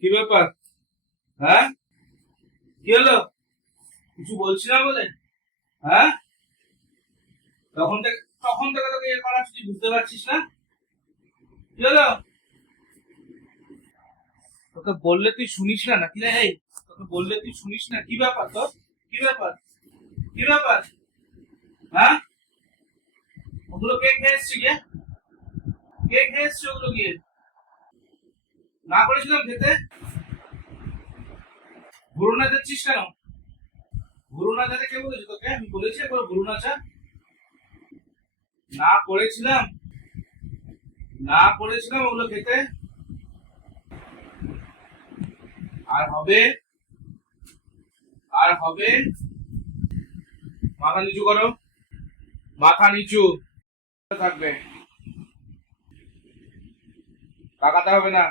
কি ব্যাপার? হ্যাঁ, কি হলো? কিছু বলছি না বলে? হ্যাঁ, তখন থেকে তোকে এ করা তুই বুঝতে পারছিস না? কি হলো? তোকে বললে তুই শুনিস না নাকি রে? এই, তোকে বললে তুই শুনিস না? কি ব্যাপার তোর? কি ব্যাপার? কি ব্যাপার? হ্যাঁ, ওগুলো কে খেয়ে এসছি গিয়ে? কে খেয়ে এসছে ওগুলো গিয়ে? না করেছিলাম খেতে? ভুরু না যাচ্ছিস কেন? ভুরু না যেতে কে বলেছে তোকে? আমি বলেছি একবার ভুরু না চা? না করেছিলাম, না করেছিলাম ওগুলো খেতে। আর হবে, আর হবে। মাথা নিচু করো, মাথা নিচু থাকবে, তাকাতে হবে না।